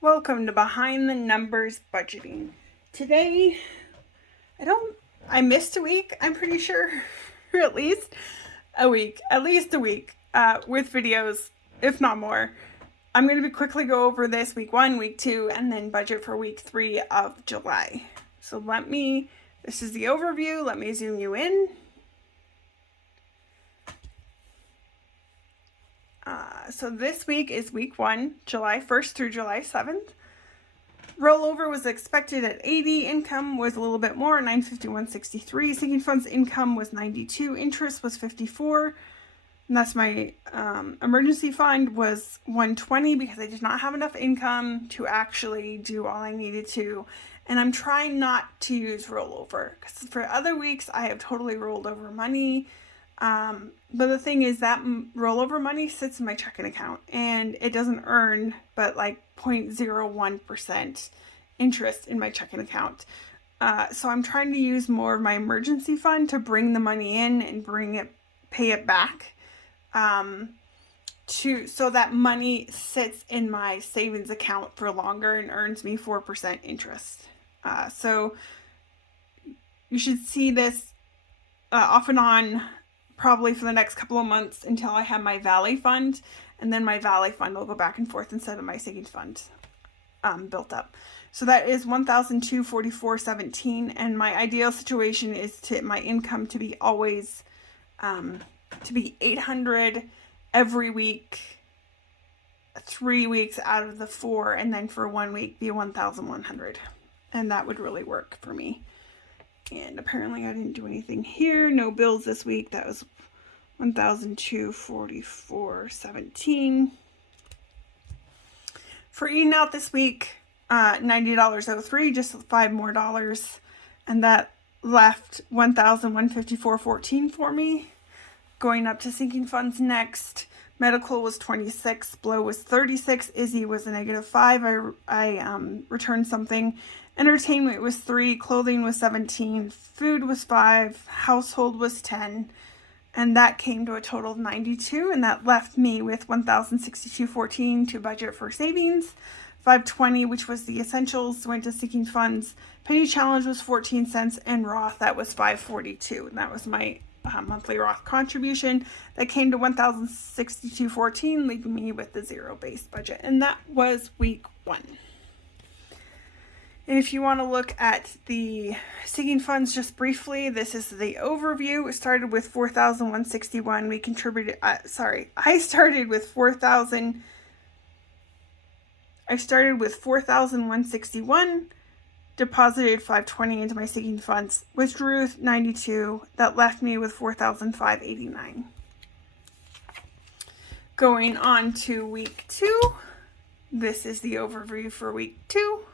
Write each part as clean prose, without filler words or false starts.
Welcome to Behind the Numbers Budgeting. Today, I missed a week, I'm pretty sure, or at least a week, with videos, if not more. I'm going to quickly go over this week 1, week 2, and then budget for week 3 of July. So this is the overview. Let me zoom you in. So this week is week 1, July 1st through July 7th. Rollover was expected at 80. Income was a little bit more, 951.63. Sinking funds income was 92. Interest was 54. And that's my emergency fund was 120 because I did not have enough income to actually do all I needed to. And I'm trying not to use rollover because for other weeks I have totally rolled over money. But the thing is that rollover money sits in my checking account and it doesn't earn but like 0.01% interest in my checking account. So I'm trying to use more of my emergency fund to bring the money in and pay it back. So that money sits in my savings account for longer and earns me 4% interest. So you should see this off and on probably for the next couple of months until I have my Valley fund, and then my Valley fund will go back and forth instead of my savings fund built up. So that is $1,244.17, and my ideal situation is my income to be always to be $800 every week, 3 weeks out of the 4, and then for 1 week be $1,100, and that would really work for me. And apparently I didn't do anything here. No bills this week. That was $1,244.17. For eating out this week, $90.03, just $5 more, and that left $1,154.14 for me. Going up to sinking funds next. Medical was 26, blow was 36, Izzy was a -5. I returned something. Entertainment was 3, clothing was 17, food was 5, household was 10, and that came to a total of 92, and that left me with $1,062.14 to budget for savings. $520, which was the essentials, went to sinking funds. Penny challenge was 14 cents, and Roth, that was $542, and that was my monthly Roth contribution. That came to $1,062.14, leaving me with the zero-based budget, and that was week 1. And if you want to look at the sinking funds just briefly, this is the overview. It started with $4,161. We contributed, I started with $4,161, deposited $520 into my sinking funds, withdrew $92. That left me with $4,589. Going on to week 2. This is the overview for week 2.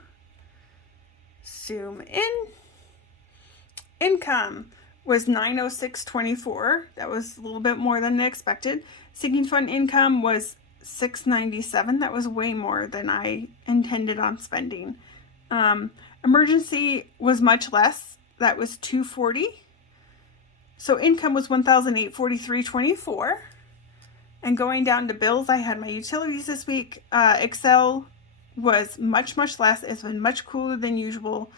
Zoom in. Income was $906.24. That was a little bit more than expected. Sinking fund income was $697. That was way more than I intended on spending. Emergency was much less. That was $240. So income was $1,843.24. And going down to bills, I had my utilities this week. Excel was much less. It's been much cooler than usual.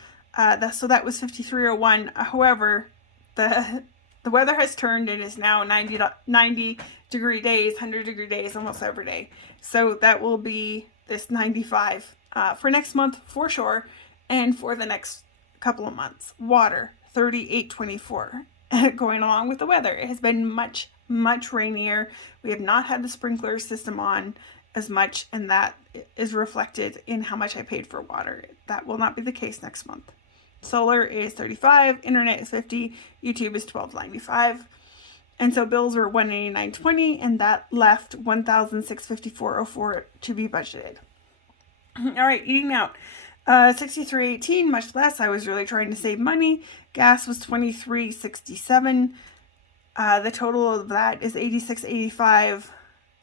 So that was $53.01. However, the weather has turned. It is now 90-degree days, 100-degree days almost every day. So that will be this 95 for next month for sure, and for the next couple of months. Water, $38.24. Going along with the weather, it has been much rainier. We have not had the sprinkler system on as much, and that is reflected in how much I paid for water. That will not be the case next month. Solar is $35, internet is $50, YouTube is $12.95, and so bills were $189.20, and that left $1,654.04 to be budgeted. All right, eating out. $63.18, much less. I was really trying to save money. Gas was $23.67. The total of that is $86.85.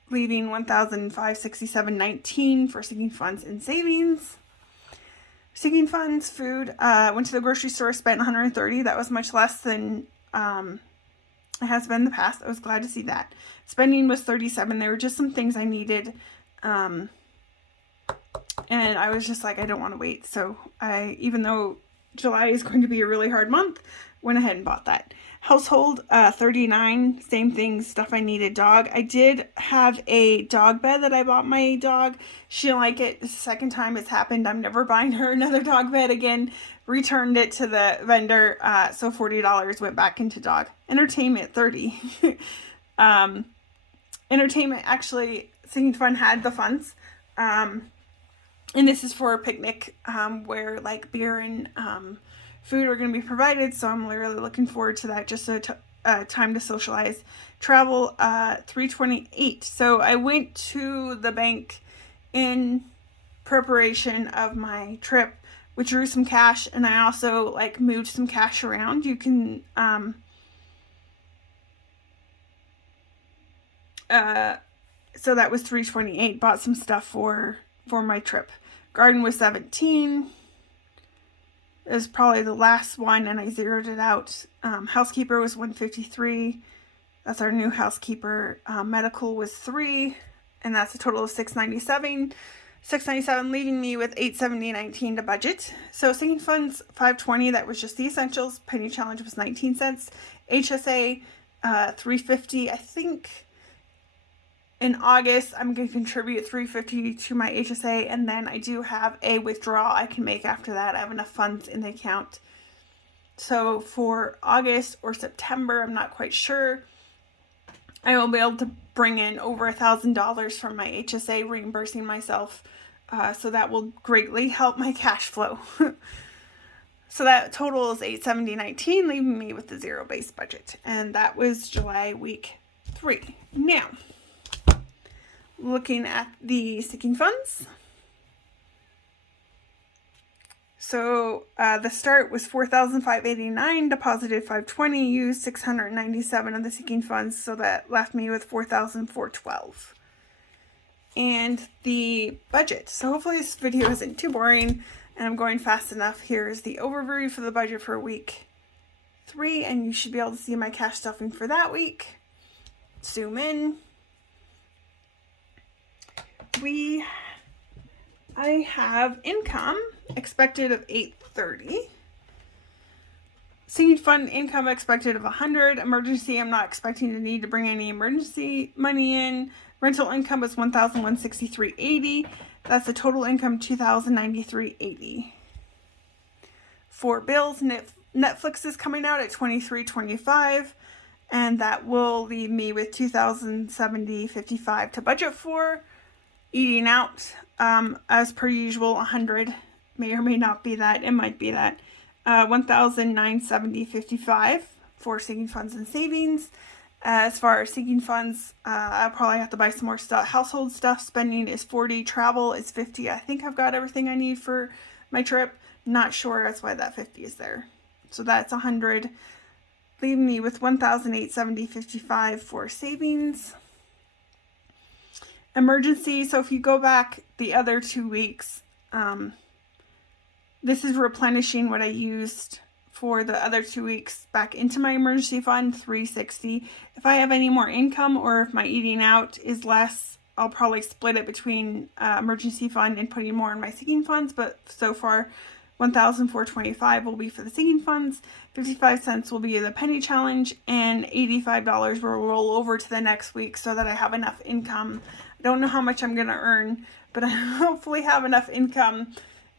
Leaving $1,567.19 for sinking funds and savings. Sinking funds, food, went to the grocery store, spent $130. That was much less than it has been in the past. I was glad to see that. Spending was $37. There were just some things I needed. And And I was just like, I don't want to wait. So even though July is going to be a really hard month, went ahead and bought that. Household, 39, same thing, stuff I needed. Dog, I did have a dog bed that I bought my dog. She didn't like it. This is the second time it's happened. I'm never buying her another dog bed again. Returned it to the vendor, so $40 went back into dog. Entertainment, $30. Entertainment, actually, Sinking Fun had the funds. And this is for a picnic, where like beer and food are going to be provided. So I'm really looking forward to that. Just a time to socialize. Travel, $328. So I went to the bank in preparation of my trip, withdrew some cash, and I also like moved some cash around. You can so that was $328. Bought some stuff for my trip. Garden was $17. It was probably the last one, and I zeroed it out. Housekeeper was $153. That's our new housekeeper. Medical was $3, and that's a total of $697. $697, leaving me with $870.19 to budget. So Sinking Funds, $520. That was just the essentials. Penny Challenge was 19 cents. HSA, $350. I think in August, I'm going to contribute $350 to my HSA, and then I do have a withdrawal I can make after that. I have enough funds in the account. So for August or September, I'm not quite sure, I will be able to bring in over $1,000 from my HSA, reimbursing myself. So that will greatly help my cash flow. So that total is $870.19, leaving me with the zero-based budget. And that was July week 3. Now, looking at the Sinking Funds. So the start was $4,589, deposited $520, used $697 of the Sinking Funds, so that left me with $4,412. And the budget. So hopefully this video isn't too boring and I'm going fast enough. Here's the overview for the budget for week 3, and you should be able to see my cash stuffing for that week. Zoom in. I have income expected of $830. Sinking Fund income expected of $100. Emergency, I'm not expecting to need to bring any emergency money in. Rental income was $1,163.80. That's a total income $2,093.80. For bills, Netflix is coming out at $23.25, and that will leave me with $2,070.55 to budget for. Eating out, as per usual, $100. May or may not be that. It might be that. $1,970.55 for Sinking Funds and savings. As far as Sinking Funds, I'll probably have to buy some more stuff. Household stuff spending is $40. Travel is $50. I think I've got everything I need for my trip. Not sure. That's why that $50 is there. So that's $100. Leaving me with $1,870.55 for savings. Emergency, so if you go back the other 2 weeks, this is replenishing what I used for the other 2 weeks back into my emergency fund, $360. If I have any more income or if my eating out is less, I'll probably split it between emergency fund and putting more in my sinking funds, but so far $1,425 will be for the sinking funds, 55 cents will be the penny challenge, and $85 will roll over to the next week so that I have enough income. I don't know how much I'm going to earn, but I hopefully have enough income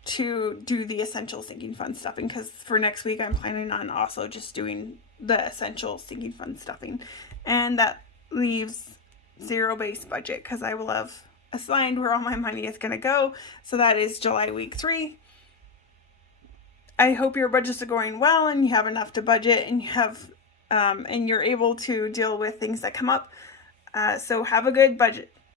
to do the essential sinking fund stuffing, because for next week I'm planning on also just doing the essential sinking fund stuffing. And that leaves zero base budget because I will have assigned where all my money is going to go. So that is July week 3. I hope your budgets are going well and you have enough to budget and you have and you're able to deal with things that come up. So have a good budget.